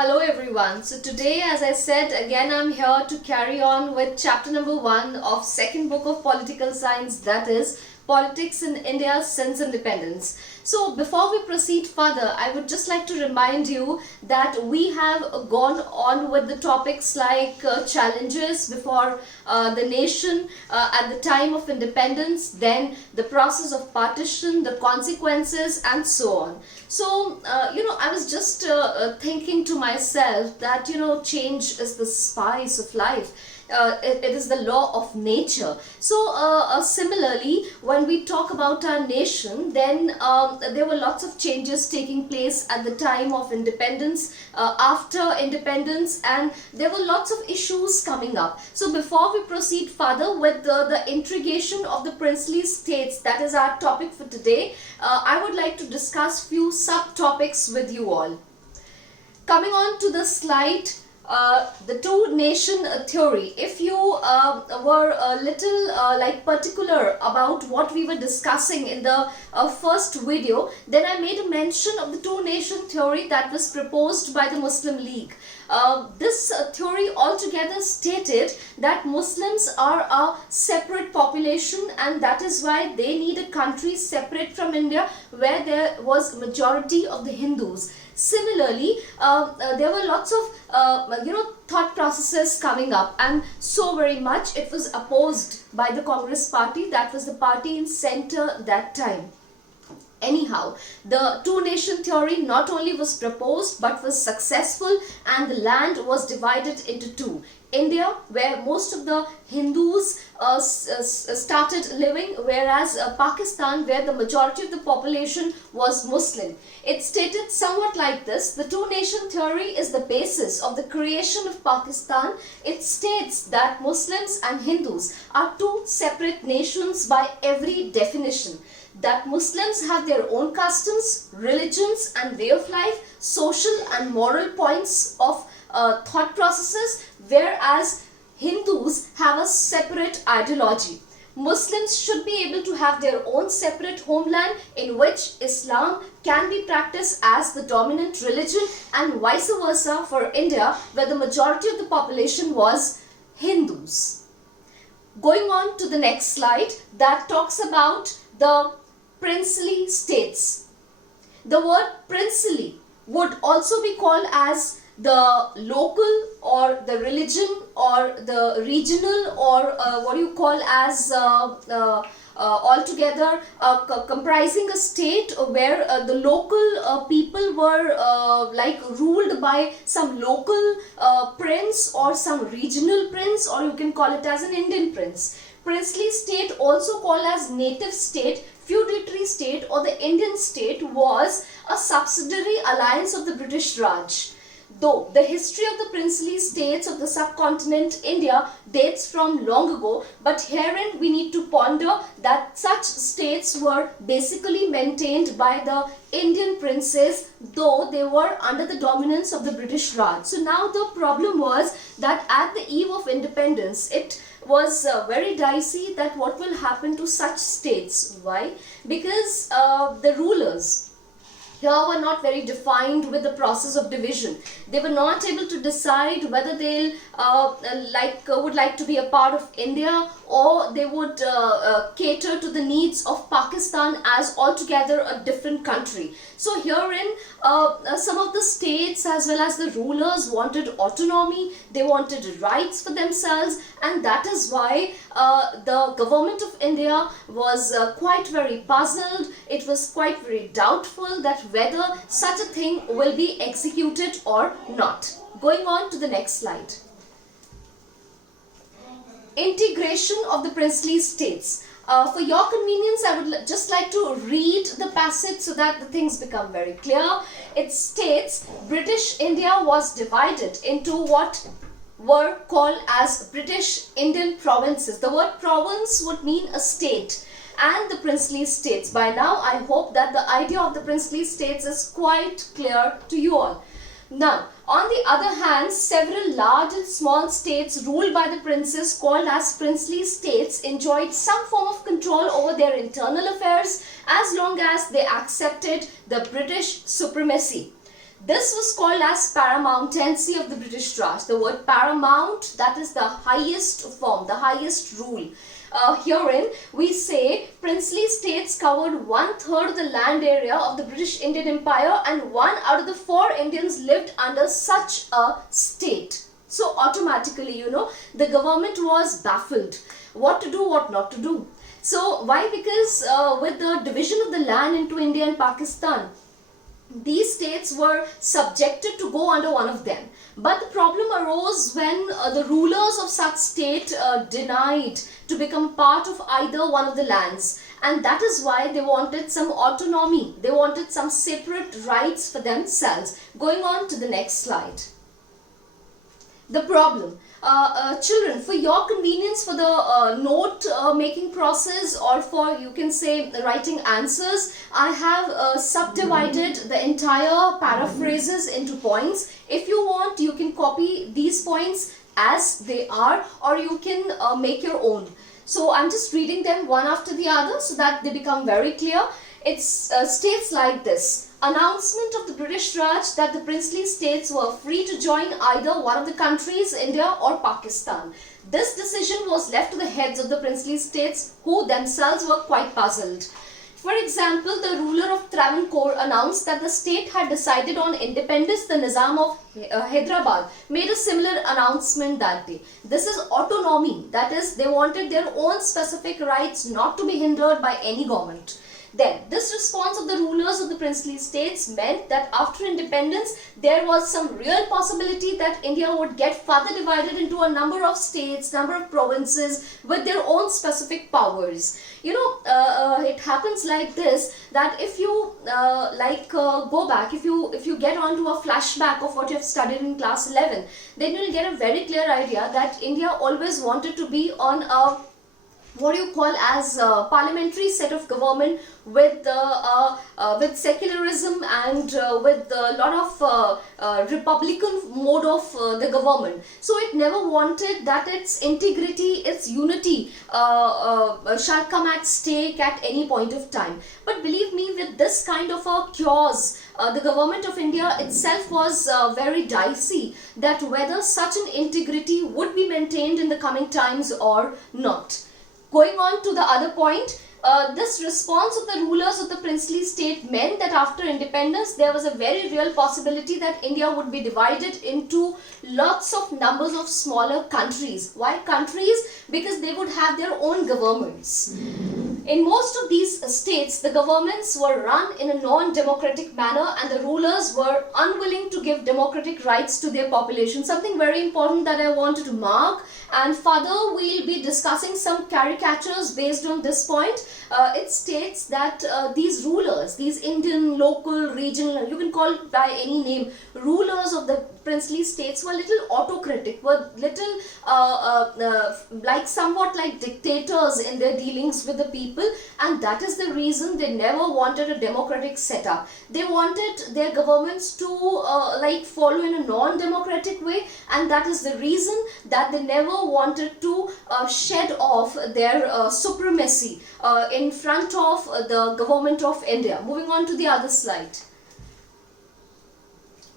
Hello everyone. So today, as I said, again I'm here to carry on with chapter number 1 of second book of political science, that is Politics in India since Independence. So before we proceed further, I would just like to remind you that we have gone on with the topics like challenges before the nation at the time of independence, then the process of partition, the consequences, and so on. So, I was just thinking to myself that, change is the spice of life. It is the law of nature. So similarly, when we talk about our nation, then there were lots of changes taking place at the time of independence, after independence, and there were lots of issues coming up. So before we proceed further with the integration of the princely states, that is our topic for today, I would like to discuss few subtopics with you all. Coming on to the slide, the two-nation theory. If you were a little particular about what we were discussing in the first video, then I made a mention of the two-nation theory that was proposed by the Muslim League. This theory altogether stated that Muslims are a separate population, and that is why they need a country separate from India where there was majority of the Hindus. Similarly, there were lots of thought processes coming up, and so very much it was opposed by the Congress party. That was the party in center that time. Anyhow, the two-nation theory not only was proposed but was successful, and the land was divided into two. India, where most of the Hindus started living, whereas Pakistan, where the majority of the population was Muslim. It stated somewhat like this: the two-nation theory is the basis of the creation of Pakistan. It states that Muslims and Hindus are two separate nations by every definition. That Muslims have their own customs, religions and way of life, social and moral points of thought processes, whereas Hindus have a separate ideology. Muslims should be able to have their own separate homeland in which Islam can be practiced as the dominant religion, and vice versa for India, where the majority of the population was Hindus. Going on to the next slide, that talks about the princely states. The word princely would also be called as the local or the religion or the regional, or what you call as altogether comprising a state where the local people were ruled by some local prince or some regional prince, or you can call it as an Indian prince. Princely state, also called as native state, feudatory state, or the Indian state, was a subsidiary alliance of the British Raj. Though the history of the princely states of the subcontinent India dates from long ago, but herein we need to ponder that such states were basically maintained by the Indian princes, though they were under the dominance of the British Raj. So now the problem was that at the eve of independence, it was very dicey that what will happen to such states. Why? Because the rulers here were not very defined with the process of division. They were not able to decide whether they'll would like to be a part of India, or they would cater to the needs of Pakistan as altogether a different country. So herein, some of the states as well as the rulers wanted autonomy, they wanted rights for themselves, and that is why the government of India was quite very puzzled. It was quite very doubtful that whether such a thing will be executed or not. Going on to the next slide. Integration of the princely states. For your convenience, I would just like to read the passage so that the things become very clear. It states, British India was divided into what were called as British Indian provinces. The word province would mean a state, and the princely states. By now, I hope that the idea of the princely states is quite clear to you all. Now, on the other hand, several large and small states ruled by the princes, called as princely states, enjoyed some form of control over their internal affairs as long as they accepted the British supremacy. This was called as paramountcy of the British Raj. The word paramount, that is the highest form, the highest rule. Herein, we say princely states covered 1/3 of the land area of the British Indian Empire, and 1 out of the 4 Indians lived under such a state. So automatically, the government was baffled. What to do, what not to do. So why? Because with the division of the land into India and Pakistan, these states were subjected to go under one of them. But the problem arose when the rulers of such state denied to become part of either one of the lands. And that is why they wanted some autonomy. They wanted some separate rights for themselves. Going on to the next slide. The problem. Children, for your convenience, for the note making process, or for, you can say, writing answers, I have subdivided the entire paraphrases into points. If you want, you can copy these points as they are, or you can make your own. So I'm just reading them one after the other so that they become very clear. It states like this. Announcement of the British Raj that the princely states were free to join either one of the countries, India or Pakistan. This decision was left to the heads of the princely states, who themselves were quite puzzled. For example, the ruler of Travancore announced that the state had decided on independence. The Nizam of Hyderabad made a similar announcement that day. This is autonomy, that is, they wanted their own specific rights not to be hindered by any government. Then, this response of the rulers of the princely states meant that after independence, there was some real possibility that India would get further divided into a number of states, number of provinces with their own specific powers. It happens like this, that if you go back, if you get onto a flashback of what you have studied in class 11, then you will get a very clear idea that India always wanted to be on a what you call as a parliamentary set of government with secularism and with a lot of republican mode of the government. So it never wanted that its integrity, its unity shall come at stake at any point of time. But believe me, with this kind of a cause, the government of India itself was very dicey that whether such an integrity would be maintained in the coming times or not. Going on to the other point, this response of the rulers of the princely state meant that after independence, there was a very real possibility that India would be divided into lots of numbers of smaller countries. Why countries? Because they would have their own governments. In most of these states, the governments were run in a non-democratic manner and the rulers were unwilling to give democratic rights to their population. Something very important that I wanted to mark, and further we'll be discussing some caricatures based on this point. It states that these rulers, these Indian, local, regional, you can call it by any name, rulers of the princely states were little autocratic, were little somewhat like dictators in their dealings with the people, and that is the reason they never wanted a democratic setup. They wanted their governments to follow in a non-democratic way, and that is the reason that they never wanted to shed off their supremacy in front of the government of India. Moving on to the other slide.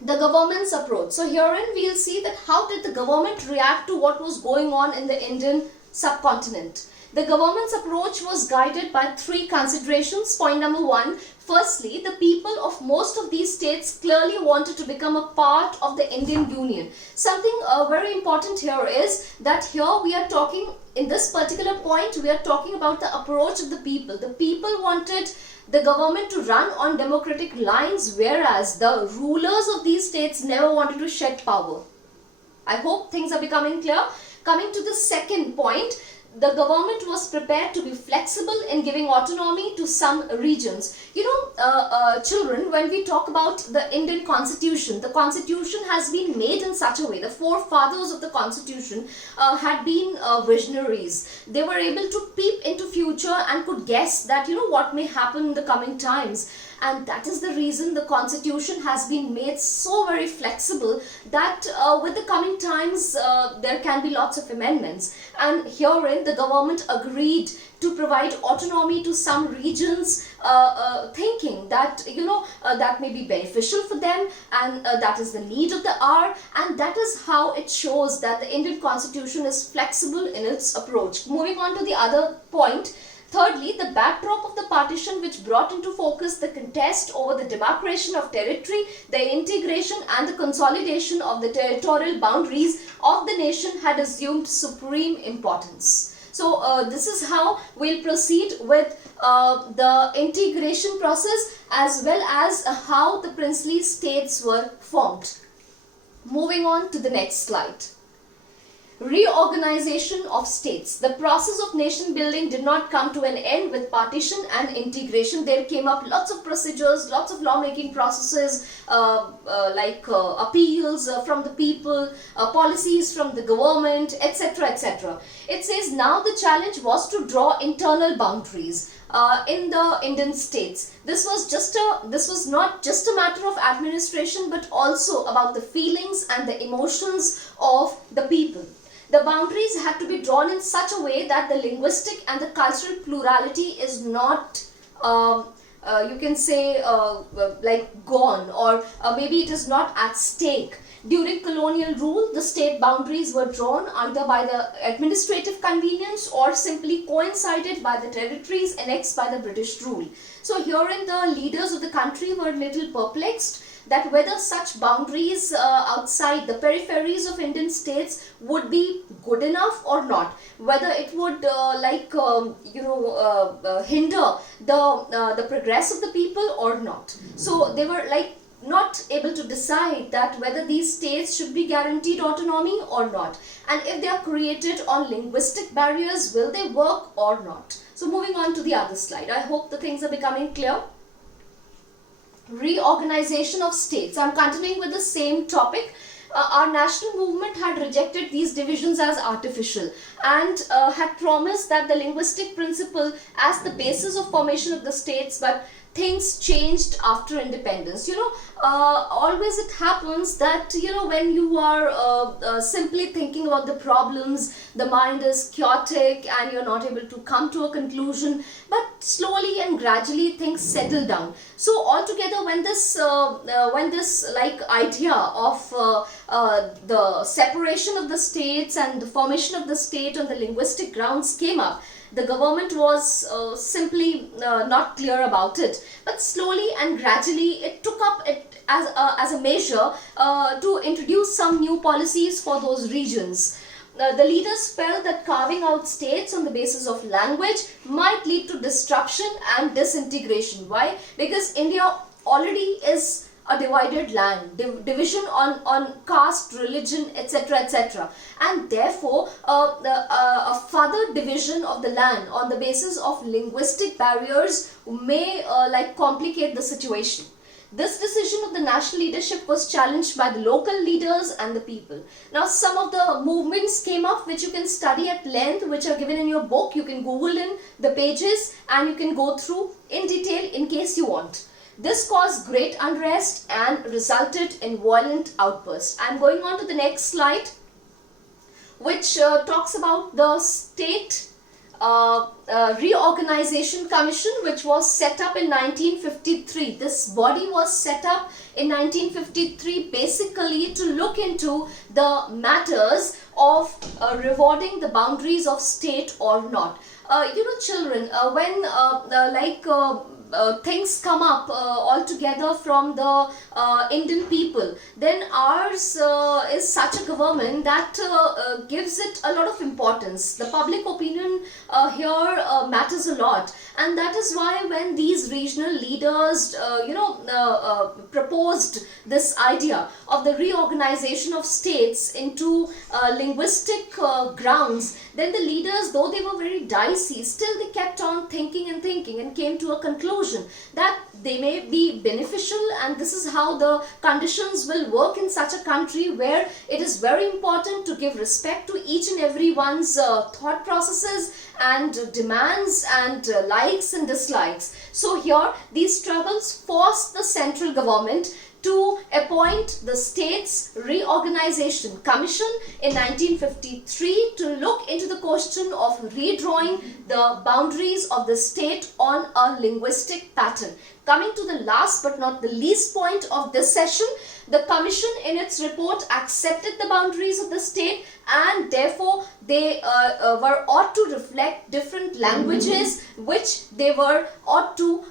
The government's approach. So herein we'll see that how did the government react to what was going on in the Indian subcontinent. The government's approach was guided by 3 considerations. Point number 1, firstly, the people of most of these states clearly wanted to become a part of the Indian Union. Something very important here is that here we are talking, in this particular point, we are talking about the approach of the people. The people wanted the government to run on democratic lines, whereas the rulers of these states never wanted to shed power. I hope things are becoming clear. Coming to the second point, the government was prepared to be flexible in giving autonomy to some regions. Children, when we talk about the Indian constitution, the constitution has been made in such a way, the forefathers of the constitution had been visionaries. They were able to peep into future and could guess that what may happen in the coming times. and that is the reason the constitution has been made so very flexible that with the coming times there can be lots of amendments, and herein the government agreed to provide autonomy to some regions, thinking that that may be beneficial for them, and that is the need of the hour, and that is how it shows that the Indian constitution is flexible in its approach. Moving on to the other point. Thirdly, the backdrop of the partition, which brought into focus the contest over the demarcation of territory, the integration and the consolidation of the territorial boundaries of the nation, had assumed supreme importance. So this is how we'll proceed with the integration process, as well as how the princely states were formed. Moving on to the next slide. Reorganization of states. The process of nation building did not come to an end with partition and integration. There came up lots of procedures, lots of lawmaking processes, like appeals from the people, policies from the government, etc., etc. It says now the challenge was to draw internal boundaries in the Indian states. This was not just a matter of administration, but also about the feelings and the emotions of the people. The boundaries had to be drawn in such a way that the linguistic and the cultural plurality is not, you can say, like gone, or maybe it is not at stake. During colonial rule, the state boundaries were drawn either by the administrative convenience or simply coincided by the territories annexed by the British rule. So herein the leaders of the country were a little perplexed that whether such boundaries outside the peripheries of Indian states would be good enough or not, whether it would hinder the progress of the people or not. So they were like not able to decide that whether these states should be guaranteed autonomy or not, and if they are created on linguistic barriers, will they work or not. So moving on to the other slide. I hope the things are becoming clear. Reorganization of states. I'm continuing with the same topic. Our national movement had rejected these divisions as artificial and had promised that the linguistic principle as the basis of formation of the states, but things changed after independence. Always it happens that when you are simply thinking about the problems, the mind is chaotic and you're not able to come to a conclusion, but slowly and gradually things settle down. So altogether, when this like idea of the separation of the states and the formation of the state on the linguistic grounds came up, the government was simply not clear about it, but slowly and gradually it took up it as a measure to introduce some new policies for those regions. The leaders felt that carving out states on the basis of language might lead to disruption and disintegration. Why? Because India already is a divided land, division on caste, religion, etc., etc. And therefore, a further division of the land on the basis of linguistic barriers may complicate the situation. This decision of the national leadership was challenged by the local leaders and the people. Now, some of the movements came up which you can study at length, which are given in your book. You can Google in the pages and you can go through in detail in case you want. This caused great unrest and resulted in violent outbursts. I am going on to the next slide, which talks about the State Reorganization Commission, which was set up in 1953. This body was set up in 1953 basically to look into the matters of rewarding the boundaries of state or not. Children, when things come up altogether from the Indian people, then ours is such a government that gives it a lot of importance. The public opinion here matters a lot, and that is why when these regional leaders proposed this idea of the reorganization of states into linguistic grounds, then the leaders, though they were very dicey, still they kept on thinking and thinking and came to a conclusion conclusion that they may be beneficial, and this is how the conditions will work in such a country where it is very important to give respect to each and everyone's thought processes and demands and likes and dislikes. So here these struggles forced the central government to appoint the States Reorganization Commission in 1953 to look into the question of redrawing the boundaries of the state on a linguistic pattern. Coming to the last but not the least point of this session, the commission in its report accepted the boundaries of the state, and therefore they were ought to reflect different languages which they were ought to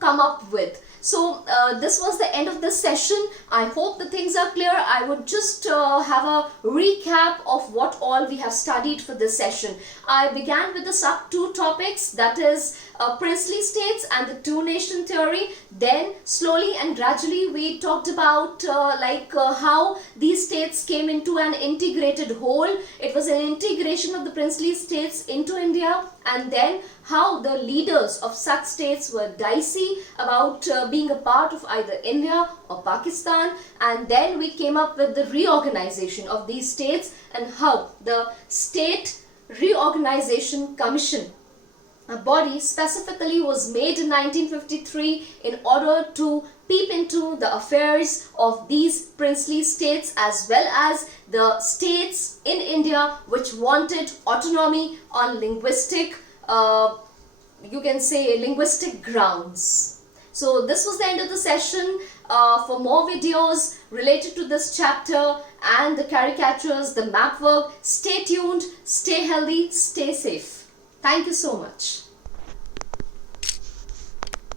come up with. So this was the end of the session. I hope the things are clear. I would just have a recap of what all we have studied for this session. I began with the sub 2 topics, that is princely states and the two-nation theory. Then slowly and gradually we talked about how these states came into an integrated whole. It was an integration of the princely states into India, and then how the leaders of such states were dicey about being a part of either India or Pakistan, and then we came up with the reorganization of these states and how the State Reorganization Commission, a body specifically, was made in 1953 in order to peep into the affairs of these princely states as well as the states in India which wanted autonomy on linguistic, you can say linguistic grounds. So this was the end of the session. For more videos related to this chapter and the caricatures, the map work, stay tuned, stay healthy, stay safe. Thank you so much.